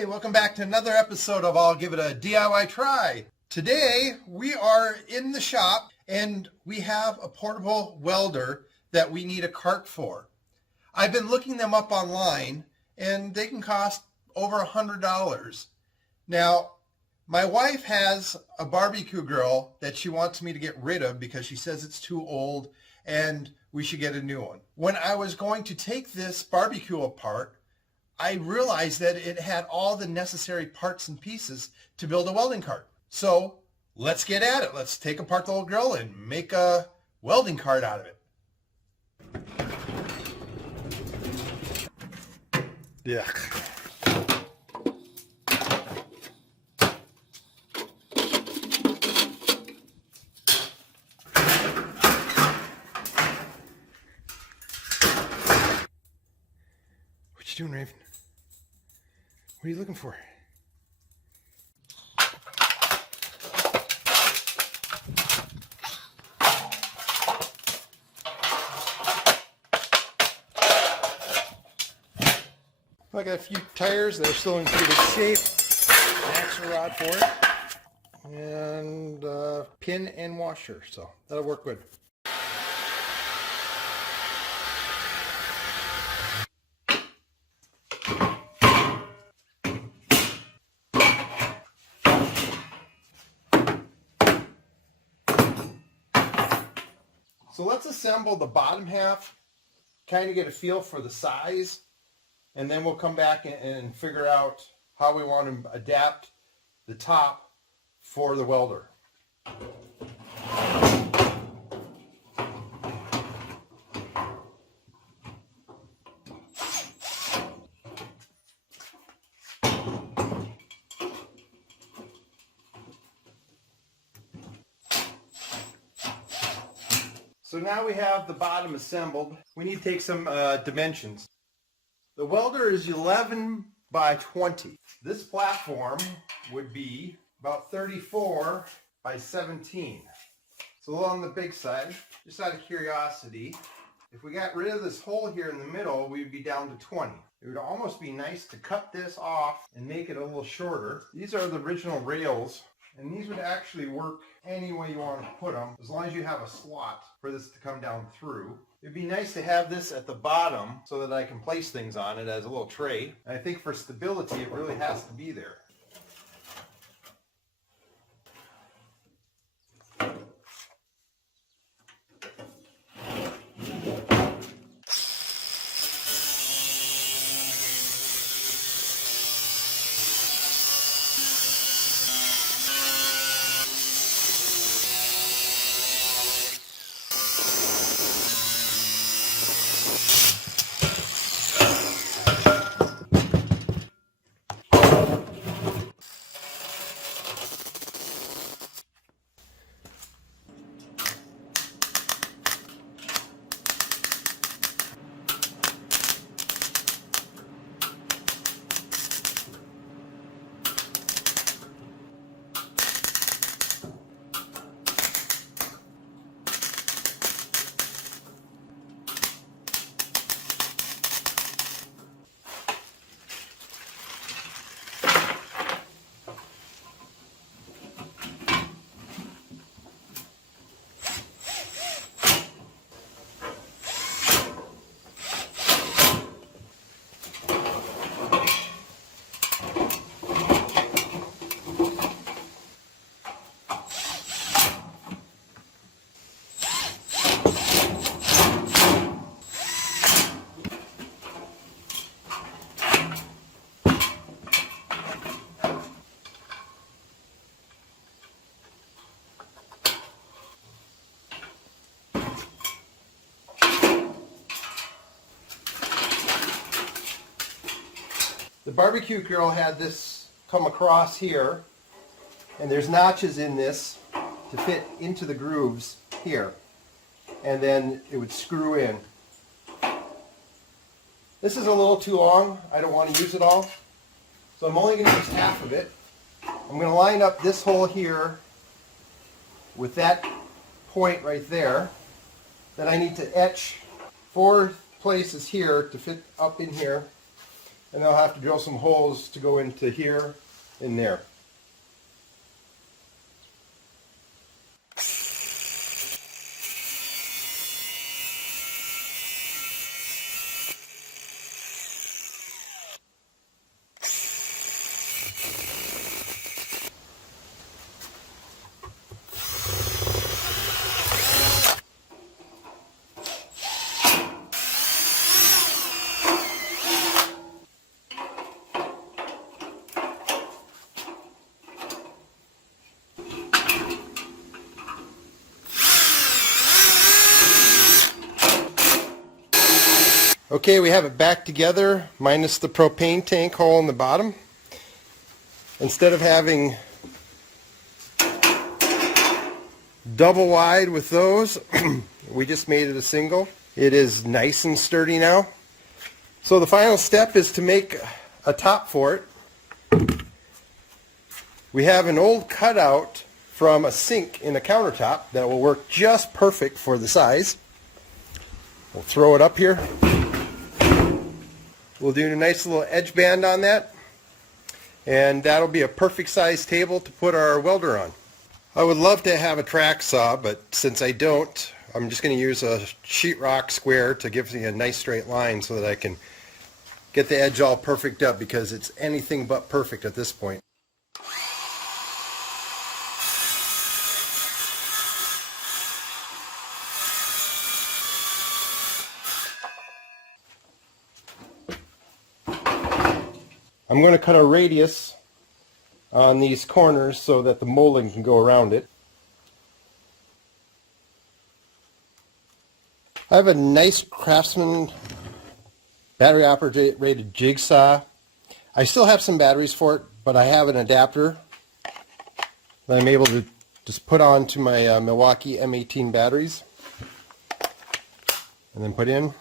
Hey, welcome back to another episode of I'll Give It a DIY Try. Today we are in the shop and we have a portable welder that we need a cart for. I've been looking them up online and they can cost over $100. Now, my wife has a barbecue grill that she wants me to get rid of because she says it's too old and we should get a new one. When I was going to take this barbecue apart, I realized that it had all the necessary parts and pieces to build a welding cart. So let's get at it. Let's take apart the old grill and make a welding cart out of it. Yeah. What you doing, Raven? What are you looking for? I got a few tires that are still in pretty good shape, an axle rod for it, and a pin and washer, so that'll work good. So let's assemble the bottom half, kind of get a feel for the size, and then we'll come back and figure out how we want to adapt the top for the welder. So now we have the bottom assembled. We need to take some dimensions. The welder is 11 by 20. This platform would be about 34 by 17. It's a little on the big side. Just out of curiosity, if we got rid of this hole here in the middle, we'd be down to 20. It would almost be nice to cut this off and make it a little shorter. These are the original rails, and these would actually work any way you want to put them, as long as you have a slot for this to come down through. It'd be nice to have this at the bottom so that I can place things on it as a little tray. And I think for stability, it really has to be there. The barbecue grill had this come across here, and there's notches in this to fit into the grooves here, and then it would screw in. This is a little too long. I don't want to use it all, so I'm only going to use half of it. I'm going to line up this hole here with that point right there. Then I need to etch 4 places here to fit up in here. And I'll have to drill some holes to go into here and there. Okay, we have it back together, minus the propane tank hole in the bottom. Instead of having double wide with those, we just made it a single. It is nice and sturdy now. So the final step is to make a top for it. We have an old cutout from a sink in a countertop that will work just perfect for the size. We'll throw it up here. We'll do a nice little edge band on that, and that'll be a perfect size table to put our welder on. I would love to have a track saw, but since I don't, I'm just going to use a sheetrock square to give me a nice straight line so that I can get the edge all perfect up, because it's anything but perfect at this point. I'm going to cut a radius on these corners so that the molding can go around it. I have a nice Craftsman battery operated jigsaw. I still have some batteries for it, but I have an adapter that I'm able to just put onto my Milwaukee M18 batteries and then put in.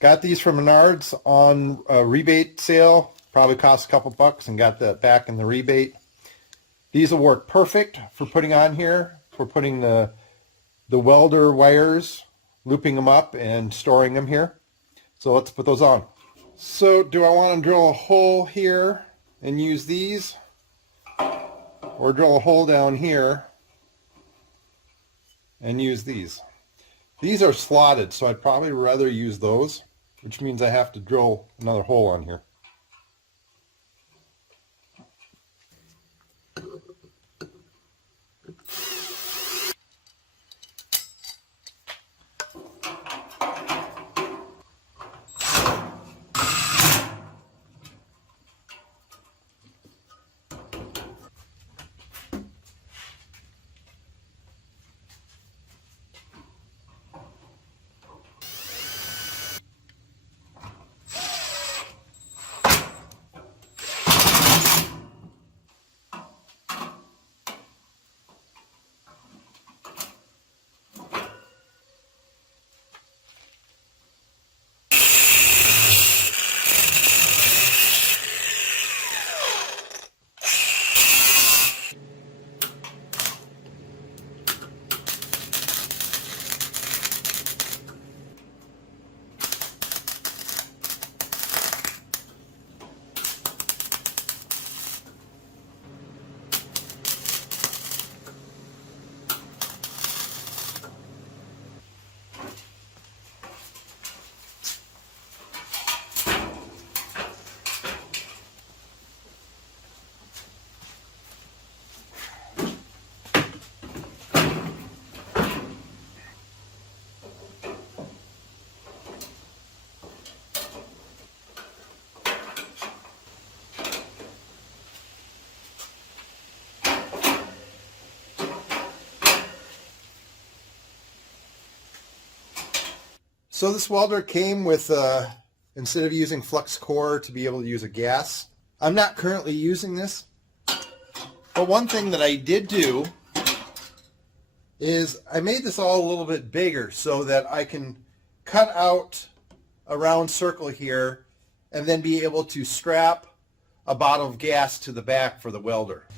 Got these from Menards on a rebate sale. Probably cost a couple bucks, and got that back in the rebate. These will work perfect for putting on here, for putting the welder wires, looping them up and storing them here. So let's put those on. So do I want to drill a hole here and use these, or drill a hole down here and use these? These are slotted, so I'd probably rather use those, which means I have to drill another hole on here. So this welder came with, instead of using flux core, to be able to use a gas. I'm not currently using this, but one thing that I did do is I made this all a little bit bigger so that I can cut out a round circle here and then be able to strap a bottle of gas to the back for the welder.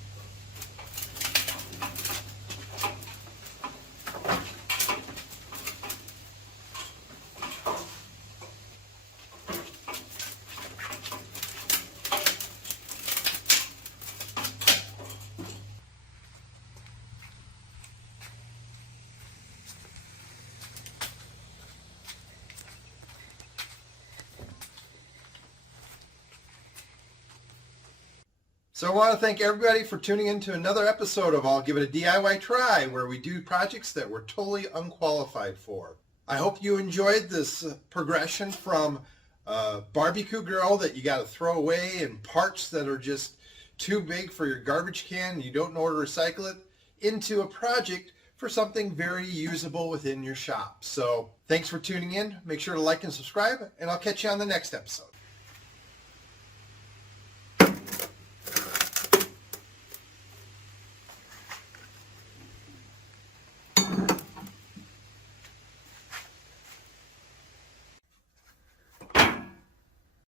So I want to thank everybody for tuning in to another episode of I'll Give It a DIY Try, where we do projects that we're totally unqualified for. I hope you enjoyed this progression from a barbecue grill that you got to throw away and parts that are just too big for your garbage can and you don't know where to recycle it, into a project for something very usable within your shop. So thanks for tuning in. Make sure to like and subscribe, and I'll catch you on the next episode.